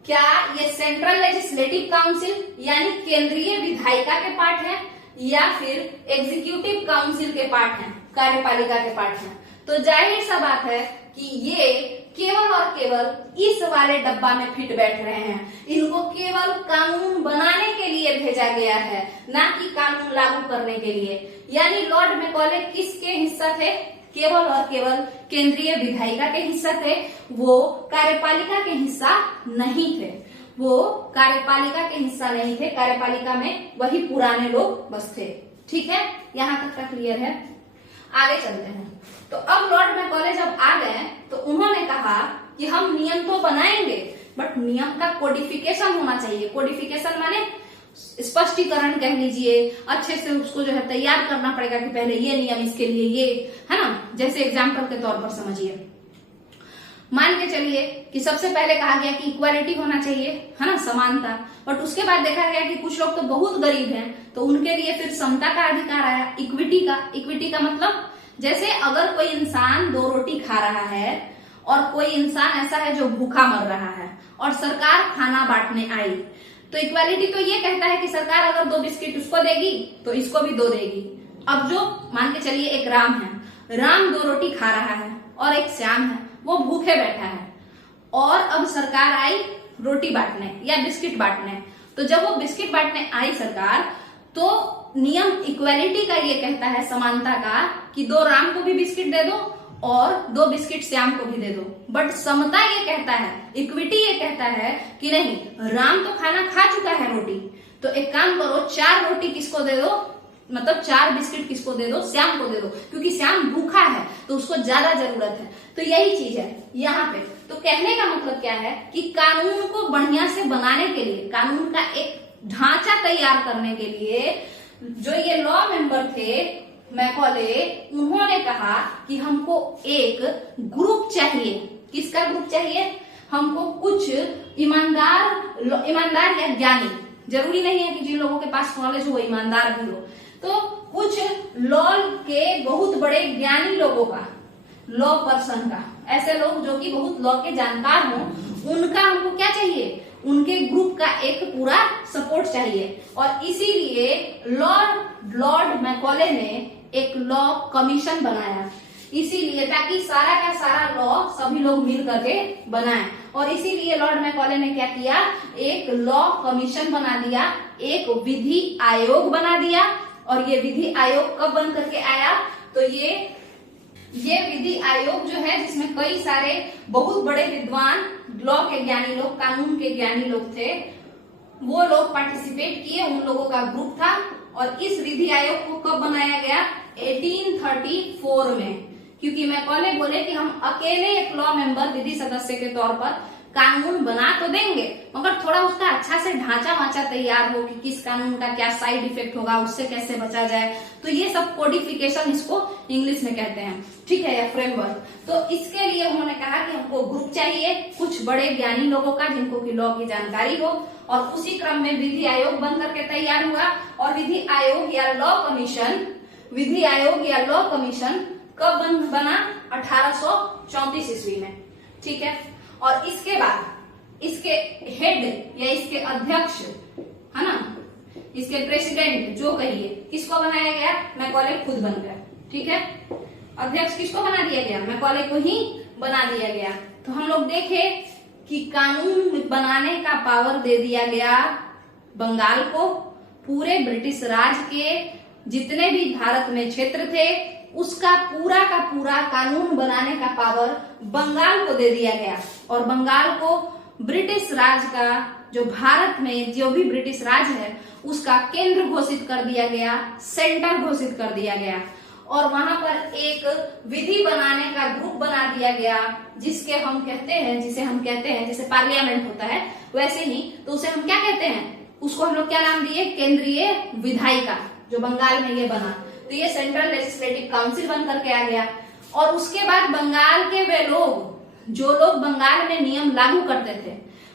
क्या ये सेंट्रल लेजिस्लेटिव काउंसिल यानी केंद्रीय विधायिका के पार्ट है या फिर एग्जीक्यूटिव काउंसिल के पार्ट है, कार्यपालिका के पार्ट है? तो जाहिर सा बात है कि ये केवल और केवल इस वाले डब्बा में फिट बैठ रहे हैं। इनको केवल कानून बनाने के लिए भेजा गया है, ना कि कानून लागू करने के लिए। यानी लॉर्ड मैकॉले किसके हिस्सा थे? केवल और केवल केंद्रीय विधायिका के हिस्सा थे, वो कार्यपालिका के हिस्सा नहीं थे। कार्यपालिका में वही पुराने लोग बस थे। ठीक है, यहाँ तक का क्लियर है। आगे चलते हैं। तो अब लॉर्ड मैकॉले जब आ गए तो उन्होंने कहा कि हम नियम तो बनाएंगे, बट नियम का कोडिफिकेशन होना चाहिए। कोडिफिकेशन माने स्पष्टीकरण कह लीजिए, अच्छे से उसको जो है तैयार करना पड़ेगा कि पहले ये नियम, इसके लिए ये, है ना। जैसे एग्जाम्पल के तौर पर समझिए, मान के चलिए कि सबसे पहले कहा गया कि इक्वालिटी होना चाहिए, है ना, समानता। बट उसके बाद देखा गया कि कुछ लोग तो बहुत गरीब हैं, तो उनके लिए फिर समता का अधिकार आया, इक्विटी का मतलब जैसे अगर कोई इंसान 2 रोटी खा रहा है और कोई इंसान ऐसा है जो भूखा मर रहा है और सरकार खाना बांटने आई, तो इक्वालिटी तो ये कहता है कि सरकार अगर 2 बिस्किट उसको देगी तो इसको भी 2 देगी। अब जो मान के चलिए एक राम है, राम 2 रोटी खा रहा है और एक श्याम है, वो भूखे बैठा है, और अब सरकार आई रोटी बांटने या बिस्किट बांटने। तो जब वो बिस्किट बांटने आई सरकार, तो नियम इक्वालिटी का ये कहता है, समानता का, कि 2 राम को भी बिस्किट दे दो और 2 बिस्किट श्याम को भी दे दो। बट समता ये कहता है, इक्विटी ये कहता है कि नहीं, राम तो खाना खा चुका है रोटी, तो एक काम करो, 4 रोटी किसको दे दो, मतलब 4 बिस्किट किसको दे दो, श्याम को दे दो, क्योंकि श्याम भूखा है तो उसको ज्यादा जरूरत है। तो यही चीज है यहाँ पे। तो कहने का मतलब क्या है कि कानून को बढ़िया से बनाने के लिए, कानून का एक ढांचा तैयार करने के लिए जो ये लॉ मेंबर थे मैकॉले, उन्होंने कहा कि हमको एक ग्रुप चाहिए। किसका ग्रुप चाहिए? हमको कुछ ईमानदार या ज्ञानी, जरूरी नहीं है कि जिन लोगों के पास नॉलेज हो वो ईमानदार भी हो, तो कुछ लॉ के बहुत बड़े ज्ञानी लोगों का, लॉ पर्सन का, ऐसे लोग जो कि बहुत लॉ के जानकार हों, उनका हमको क्या चाहिए? उनके ग्रुप का एक पूरा सपोर्ट चाहिए। और इसीलिए लॉर्ड मैकॉले ने एक लॉ कमीशन बनाया, इसीलिए ताकि सारा का सारा लॉ सभी लोग मिल करके बनाएं। और इसीलिए लॉर्ड मैकॉले ने क्या किया? एक लॉ कमीशन बना दिया, एक विधि आयोग बना दिया। और ये विधि आयोग कब बन करके आया? तो ये विधि आयोग जो है, जिसमें कई सारे बहुत बड़े विद्वान, लॉ के ज्ञानी लोग, कानून के ज्ञानी लोग थे, वो लोग पार्टिसिपेट किए, उन लोगों का ग्रुप था। और इस विधि आयोग को कब बनाया गया? 1834 में, क्योंकि मैकॉले बोले कि हम अकेले एक लॉ मेंबर, विधि सदस्य के तौर पर कानून बना तो देंगे, मगर थोड़ा उसका अच्छा से ढांचा वाचा तैयार हो कि किस कानून का क्या साइड इफेक्ट होगा, उससे कैसे बचा जाए। तो ये सब कोडिफिकेशन इसको इंग्लिश में कहते हैं, ठीक है, या फ्रेमवर्क। तो इसके लिए उन्होंने कहा कि हमको ग्रुप चाहिए कुछ बड़े ज्ञानी लोगों का, जिनको की लॉ की जानकारी हो। और उसी क्रम में विधि आयोग बन करके तैयार हुआ। और विधि आयोग या लॉ कमीशन कब बना? 1834 ईस्वी में। ठीक है, और इसके बाद इसके हेड या इसके अध्यक्ष, है ना, इसके प्रेसिडेंट जो कहिए, किसको बनाया गया? मैकॉले खुद बन गया। ठीक है, अध्यक्ष किसको बना दिया गया? मैकॉले को ही बना दिया गया। तो हम लोग देखे कि कानून बनाने का पावर दे दिया गया बंगाल को। पूरे ब्रिटिश राज के जितने भी भारत में क्षेत्र थे उसका पूरा का पूरा कानून बनाने का पावर बंगाल को दे दिया गया, और बंगाल को ब्रिटिश राज का, जो भारत में जो भी ब्रिटिश राज है उसका केंद्र घोषित कर दिया गया, सेंटर घोषित कर दिया गया। और वहां पर एक विधि बनाने का ग्रुप बना दिया गया, जिसे हम कहते हैं जैसे पार्लियामेंट होता है वैसे ही, तो उसे हम क्या कहते हैं? उसको हम लोग क्या नाम दिए? केंद्रीय विधायिका, जो बंगाल में ये बना। तो ये सेंट्रल लेजिस्लेटिव काउंसिल बन करके आ गया। और उसके बाद बंगाल के वे लोग जो लोग बंगाल में नियम लागू करते थे,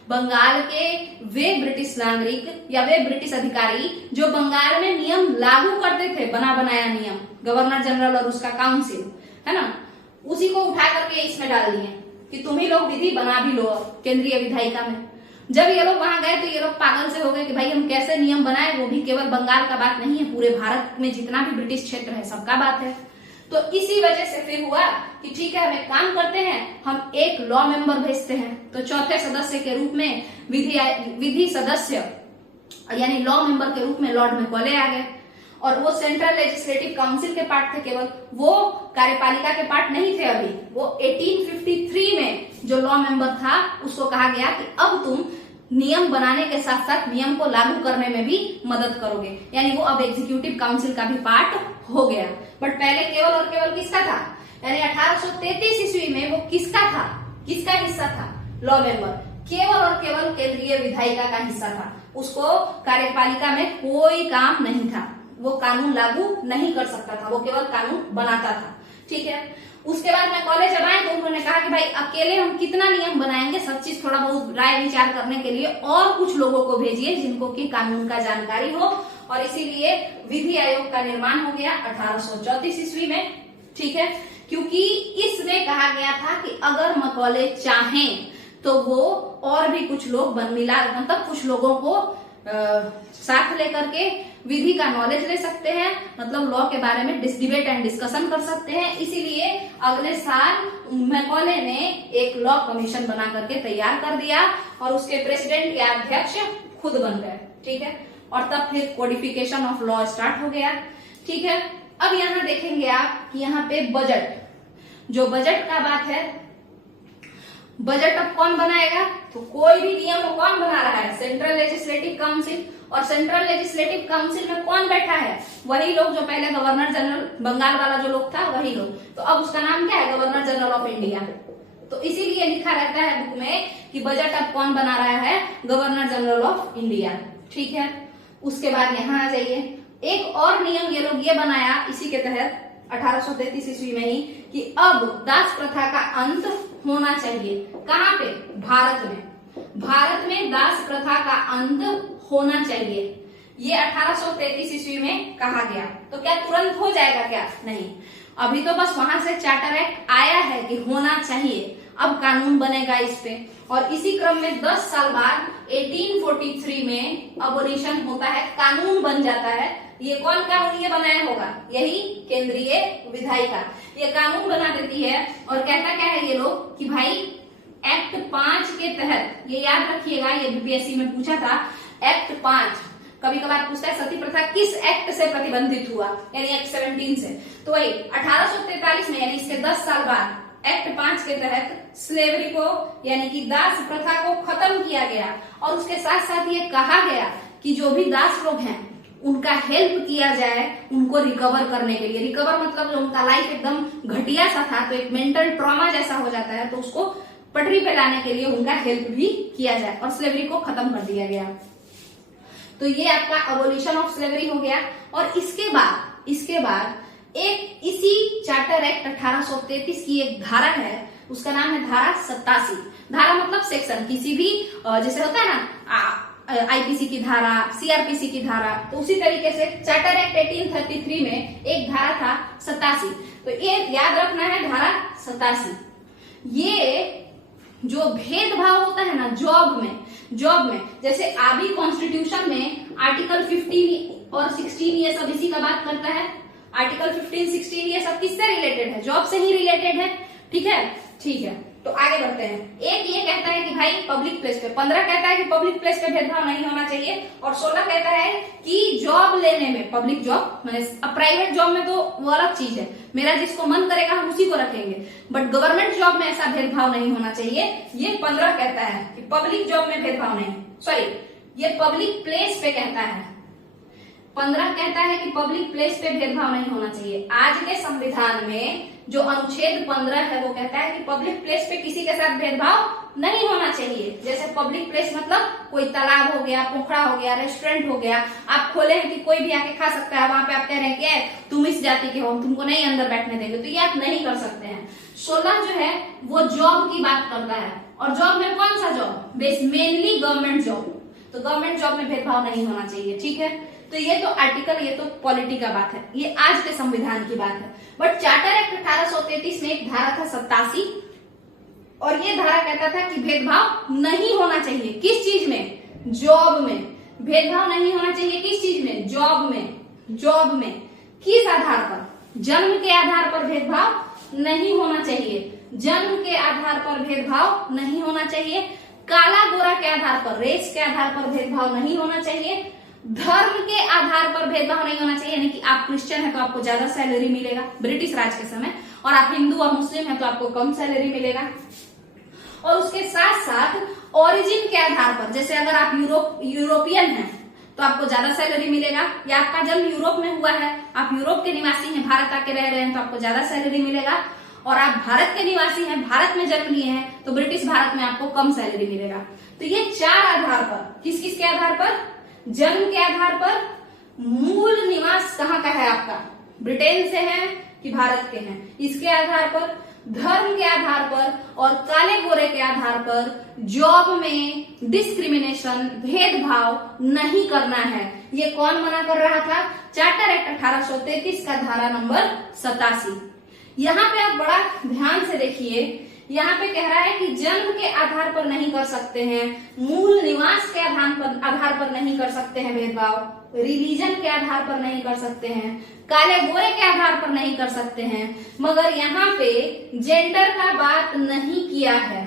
बंगाल के वे ब्रिटिश नागरिक या वे ब्रिटिश अधिकारी जो बंगाल में नियम लागू करते थे, बना बनाया नियम, गवर्नर जनरल और उसका काउंसिल, है ना, उसी को उठा करके इसमें डाल दिए कि तुम ही लोग विधि बना भी लो केंद्रीय विधायिका में। जब ये लोग वहां गए तो ये लोग पागल से हो गए कि भाई हम कैसे नियम बनाए, वो भी केवल बंगाल का बात नहीं है, पूरे भारत में जितना भी ब्रिटिश क्षेत्र है सबका बात है। तो इसी वजह से फिर हुआ कि ठीक है, हम एक काम करते हैं, हम एक लॉ मेंबर भेजते हैं। तो चौथे सदस्य के रूप में विधि सदस्य यानी लॉ मेंबर के रूप में लॉर्ड मैकॉले आ गए, और वो सेंट्रल लेजिस्लेटिव काउंसिल के पार्ट थे, केवल वो कार्यपालिका के पार्ट नहीं थे। अभी वो 1853 में जो लॉ मेंबर था उसको कहा गया कि अब तुम नियम बनाने के साथ साथ नियम को लागू करने में भी मदद करोगे, यानी वो अब एग्जीक्यूटिव काउंसिल का भी पार्ट हो गया। बट पहले केवल और केवल किसका था? यानी 1833 ईस्वी में वो किसका था? किसका हिस्सा था? लॉ मेंबर, केवल और केवल केंद्रीय विधायिका का हिस्सा था। उसको कार्यपालिका में कोई काम नहीं था, वो कानून लागू नहीं कर सकता था, वो केवल कानून बनाता था। ठीक है, उसके बाद मैं कॉलेज जब आए तो उन्होंने कहा कि भाई अकेले हम कितना नियम बनाएंगे, सब चीज थोड़ा बहुत राय विचार करने के लिए और कुछ लोगों को भेजिए जिनको कि कानून का जानकारी हो, और इसीलिए विधि आयोग का निर्माण हो गया 1834 ईस्वी में। ठीक है, क्योंकि इसमें कहा गया था कि अगर मैकॉले चाहें तो वो और भी कुछ लोग मतलब कुछ लोगों को साथ लेकर के विधि का नॉलेज ले सकते हैं, मतलब लॉ के बारे में डिबेट एंड डिस्कशन कर सकते हैं। इसीलिए अगले साल मैकॉले ने एक लॉ कमीशन बना करके तैयार कर दिया, और उसके प्रेसिडेंट या अध्यक्ष खुद बन गए। ठीक है, और तब फिर कोडिफिकेशन ऑफ लॉ स्टार्ट हो गया। ठीक है, अब यहाँ देखेंगे आप कि यहाँ पे बजट, जो बजट का बात है, बजट अब कौन बनाएगा? तो कोई भी नियम कौन बना रहा है? Central legislative council. और सेंट्रल लेजिस्लेटिव काउंसिल में कौन बैठा है? वही लोग जो पहले गवर्नर जनरल, बंगाल वाला जो लोग था वही लोग। तो अब उसका नाम क्या है? Governor general of India. तो इसीलिए लिखा रहता है बुक में कि बजट अब कौन बना रहा है? Governor general of India. ठीक है, उसके बाद यहाँ आ जाइए, एक और नियम ये लोग ये बनाया इसी के तहत 1833 ईस्वी में ही, कि अब दास प्रथा का अंत होना चाहिए। कहाँ पे? भारत में। भारत में दास प्रथा का अंत होना चाहिए, ये 1833 ईस्वी में कहा गया। तो क्या तुरंत हो जाएगा क्या? नहीं, अभी तो बस वहां से चार्टर एक्ट आया है कि होना चाहिए, अब कानून बनेगा इस पे। और इसी क्रम में 10 साल बाद 1843 में अबोलिशन होता है, कानून बन जाता है। ये कौन कानून ये बनाया होगा? यही केंद्रीय विधायिका ये कानून बना देती है। और कहता क्या है ये लोग कि भाई एक्ट 5 के तहत, ये याद रखिएगा, ये बीपीएससी में पूछा था, एक्ट 5 कभी कभार पूछता है सती प्रथा किस एक्ट से प्रतिबंधित हुआ, यानी एक्ट 17 से। तो वही 1843 में, यानी इसके 10 साल बाद एक्ट 5 के तहत स्लेवरी को यानी कि दास प्रथा को खत्म किया गया। और उसके साथ साथ ये कहा गया कि जो भी दास लोग हैं उनका हेल्प किया जाए उनको रिकवर करने के लिए। रिकवर मतलब जो उनका लाइफ एकदम घटिया सा था, तो एक मेंटल ट्रॉमा जैसा हो जाता है, तो उसको पटरी पे लाने के लिए उनका हेल्प भी किया जाए, और स्लेवरी को खत्म कर दिया गया। तो ये आपका अबोलिशन ऑफ स्लेवरी हो गया। और इसके बाद एक इसी चार्टर एक्ट 1833 की एक धारा है, उसका नाम है धारा 87। धारा मतलब सेक्शन, किसी भी जैसे होता है ना आईपीसी की धारा, सीआरपीसी की धारा। तो उसी तरीके से चार्टर एक्ट 1833 में एक धारा था 87। तो ये याद रखना है, धारा 87। ये जो भेदभाव होता है ना जॉब में जैसे अभी कॉन्स्टिट्यूशन में आर्टिकल 15 और 16 ये सब इसी का बात करता है। आर्टिकल 15, 16 ये सब किससे रिलेटेड है? जॉब से ही रिलेटेड है। ठीक है। तो आगे बढ़ते हैं। एक ये कहता है कि भाई पब्लिक प्लेस पे, 15 कहता है कि पब्लिक प्लेस पे भेदभाव नहीं होना चाहिए, और 16 कहता है कि जॉब लेने में, पब्लिक जॉब मैंने प्राइवेट जॉब में तो वो अलग चीज है, मेरा जिसको मन करेगा हम उसी को रखेंगे, बट गवर्नमेंट जॉब में ऐसा भेदभाव नहीं होना चाहिए। ये 15 कहता है कि पब्लिक जॉब में भेदभाव नहीं, सॉरी ये पब्लिक प्लेस पे कहता है। 15 कहता है कि पब्लिक प्लेस पे भेदभाव नहीं होना चाहिए। आज के संविधान में जो अनुच्छेद 15 है वो कहता है कि पब्लिक प्लेस पे किसी के साथ भेदभाव नहीं होना चाहिए। जैसे पब्लिक प्लेस मतलब कोई तालाब हो गया, पोखरा हो गया, रेस्टोरेंट हो गया, आप खोले हैं कि कोई भी आके खा सकता है, वहां पे आप कह रहे हैं कि तुम इस जाति के हो, तुमको नहीं अंदर बैठने देंगे, तो ये आप नहीं कर सकते हैं। 16 जो है वो जॉब की बात करता है, और जॉब में कौन सा जॉब? Mainly government job. तो गवर्नमेंट जॉब में भेदभाव नहीं होना चाहिए। ठीक है, तो ये तो आर्टिकल, ये तो पॉलिटी का बात है, ये आज के संविधान की बात है। बट चार्टर एक्ट 1833 में एक धारा था 87, और ये धारा कहता था कि भेदभाव नहीं होना चाहिए। किस चीज में? जॉब में। भेदभाव नहीं होना चाहिए किस चीज में? जॉब में। किस आधार पर? जन्म के आधार पर भेदभाव नहीं होना चाहिए। जन्म के आधार पर भेदभाव नहीं होना चाहिए। काला गोरा के आधार पर, रेस के आधार पर भेदभाव नहीं होना चाहिए। धर्म के आधार पर भेदभाव नहीं होना चाहिए, यानी कि आप क्रिश्चियन है तो आपको ज्यादा सैलरी मिलेगा ब्रिटिश राज के समय, और आप हिंदू और मुस्लिम है तो आपको कम सैलरी मिलेगा। और उसके साथ साथ ओरिजिन के आधार पर, जैसे अगर आप यूरोपियन हैं तो आपको ज्यादा सैलरी मिलेगा, या आपका जन्म यूरोप में हुआ है, आप यूरोप के निवासी हैं, भारत आके रह रहे हैं तो आपको ज्यादा सैलरी मिलेगा, और आप भारत के निवासी हैं, भारत में जन्म लिए हैं तो ब्रिटिश भारत में आपको कम सैलरी मिलेगा। तो ये 4 आधार पर, किस किस के आधार पर? जन्म के आधार पर, मूल निवास कहाँ का है आपका, ब्रिटेन से है कि भारत के हैं, इसके आधार पर, धर्म के आधार पर, और काले गोरे के आधार पर जॉब में डिस्क्रिमिनेशन, भेदभाव नहीं करना है। ये कौन मना कर रहा था? चार्टर एक्ट 1833 का धारा नंबर 87। यहाँ पे आप बड़ा ध्यान से देखिए, यहाँ पे कह रहा है कि जन्म के आधार पर नहीं कर सकते हैं, मूल निवास के आधार पर नहीं कर सकते हैं भेदभाव, रिलीजन के आधार पर नहीं कर सकते हैं, काले गोरे के आधार पर नहीं कर सकते हैं, मगर यहाँ पे जेंडर का बात नहीं किया है,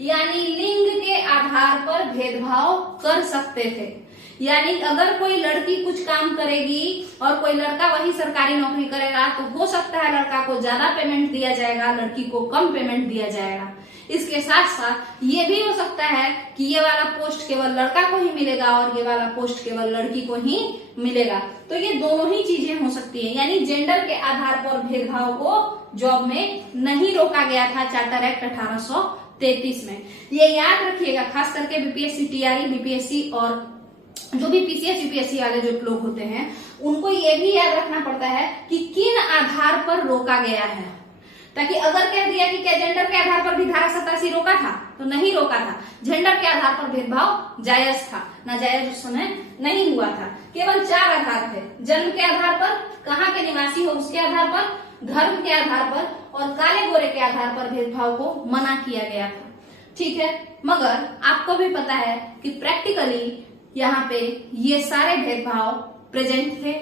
यानी लिंग के आधार पर भेदभाव कर सकते थे। यानी अगर कोई लड़की कुछ काम करेगी और कोई लड़का वही सरकारी नौकरी करेगा तो हो सकता है लड़का को ज्यादा पेमेंट दिया जाएगा, लड़की को कम पेमेंट दिया जाएगा। इसके साथ साथ ये भी हो सकता है कि ये वाला पोस्ट केवल लड़का को ही मिलेगा और ये वाला पोस्ट केवल लड़की को ही मिलेगा। तो ये दोनों ही चीजें हो सकती है, यानी जेंडर के आधार पर भेदभाव को जॉब में नहीं रोका गया था चार्टर एक्ट 1833 में। ये याद रखिएगा, खास करके बीपीएससी, टीआरई, बीपीएससी और जो भी पीसीएस यूपीएससी वाले जो लोग होते हैं उनको ये भी याद रखना पड़ता है कि किन आधार पर रोका गया है, ताकि अगर कह दिया कि क्या जेंडर के आधार पर भी धारा 87 रोका था, तो नहीं रोका था। जेंडर के आधार पर भेदभाव जायज था, नाजायज उस समय नहीं हुआ था। केवल 4 आधार थे, जन्म के आधार पर, कहाँ के निवासी हो उसके आधार पर, धर्म के आधार पर, और काले गोरे के आधार पर भेदभाव को मना किया गया था। ठीक है, मगर आपको भी पता है कि प्रैक्टिकली यहाँ पे ये सारे भेदभाव प्रेजेंट थे।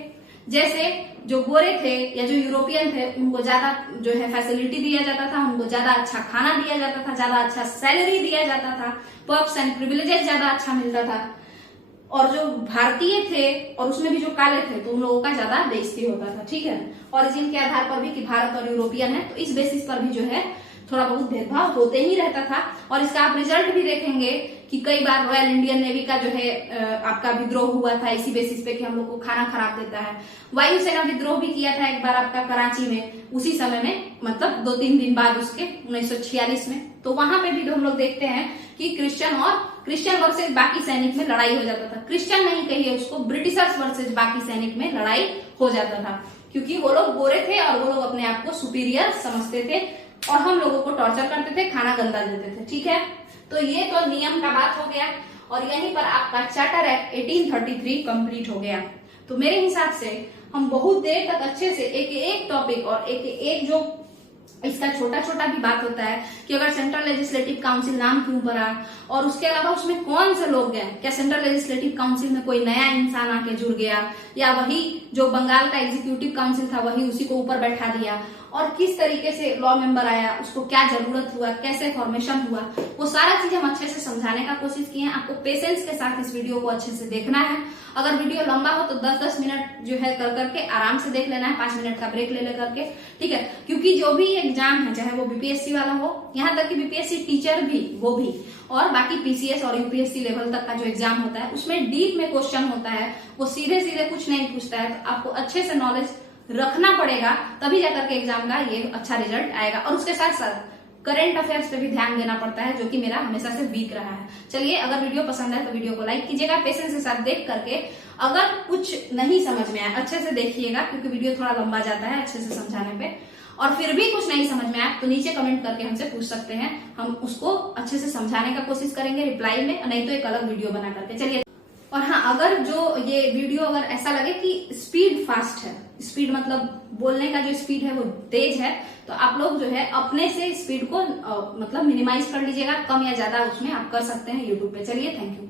जैसे जो गोरे थे या जो यूरोपियन थे उनको ज्यादा जो है फैसिलिटी दिया जाता था, उनको ज्यादा अच्छा खाना दिया जाता था, ज्यादा अच्छा सैलरी दिया जाता था, पर्क्स एंड प्रिविलेजेस ज्यादा अच्छा मिलता था। और जो भारतीय थे और उसमें भी जो काले थे तो उन लोगों का ज्यादा बेइज्जती होता था। ठीक है, ओरिजिन के आधार पर भी कि भारत और यूरोपियन है, तो इस बेसिस पर भी जो है थोड़ा बहुत भेदभाव होते ही रहता था। और इसका आप रिजल्ट भी देखेंगे कि कई बार रॉयल इंडियन नेवी का जो है आपका विद्रोह हुआ था इसी बेसिस पे कि हम लोग को खाना खराब देता है। वायुसेना विद्रोह भी किया था एक बार आपका कराची में, उसी समय में, मतलब 2-3 दिन बाद उसके 1946 में। तो वहां पे भी हम लोग देखते हैं कि क्रिश्चियन वर्सेज बाकी सैनिक में लड़ाई हो जाता था। क्रिश्चियन नहीं कहिए उसको, ब्रिटिशर्स वर्सेज बाकी सैनिक में लड़ाई हो जाता था, क्योंकि वो लोग गोरे थे और वो लोग अपने आप को सुपीरियर समझते थे और हम लोगों को टॉर्चर करते थे, खाना गंदा देते थे। ठीक है, तो ये तो नियम का बात हो गया। और यहीं पर आपका चार्टर एक्ट 1833 कंप्लीट हो गया। तो मेरे हिसाब से हम बहुत देर तक अच्छे से एक एक टॉपिक और एक एक जो इसका छोटा छोटा भी बात होता है कि अगर सेंट्रल लेजिस्लेटिव काउंसिल नाम क्यों पड़ा, और उसके अलावा उसमें कौन से लोग गए, क्या सेंट्रल लेजिस्लेटिव काउंसिल में कोई नया इंसान आके जुड़ गया या वही जो बंगाल का एग्जीक्यूटिव काउंसिल था वही उसी को ऊपर बैठा दिया, और किस तरीके से लॉ मेंबर आया, उसको क्या जरूरत हुआ, कैसे फॉर्मेशन हुआ, वो सारा चीज हम अच्छे से समझाने का कोशिश किए हैं। आपको पेशेंस के साथ इस वीडियो को अच्छे से देखना है। अगर वीडियो लंबा हो तो 10-10 मिनट जो है कर करके आराम से देख लेना है, 5 मिनट का ब्रेक ले ले करके, ठीक है। क्योंकि जो भी एग्जाम है, चाहे वो बीपीएससी वाला हो, यहाँ तक कि बीपीएससी टीचर भी, वो भी, और बाकी पीसीएस और यूपीएससी लेवल तक का जो एग्जाम होता है उसमें डीप में क्वेश्चन होता है, वो सीधे सीधे कुछ नहीं पूछता है। तो आपको अच्छे से नॉलेज रखना पड़ेगा, तभी जाकर के एग्जाम का ये अच्छा रिजल्ट आएगा। और उसके साथ साथ करंट अफेयर्स पे भी ध्यान देना पड़ता है, जो कि मेरा हमेशा से वीक रहा है। चलिए, अगर वीडियो पसंद है तो वीडियो को लाइक कीजिएगा, पेशेंस के साथ देख करके। अगर कुछ नहीं समझ में आया अच्छे से देखिएगा, क्योंकि वीडियो थोड़ा लंबा जाता है अच्छे से समझाने पे। और फिर भी कुछ नहीं समझ में आया तो नीचे कमेंट करके हमसे पूछ सकते हैं, हम उसको अच्छे से समझाने का कोशिश करेंगे रिप्लाई में, नहीं तो एक अलग वीडियो बना करके। चलिए, और हाँ, अगर जो ये वीडियो अगर ऐसा लगे कि स्पीड फास्ट है, स्पीड मतलब बोलने का जो स्पीड है वो तेज है, तो आप लोग जो है अपने से स्पीड को मतलब मिनिमाइज कर लीजिएगा, कम या ज्यादा उसमें आप कर सकते हैं यूट्यूब पे। चलिए, थैंक यू।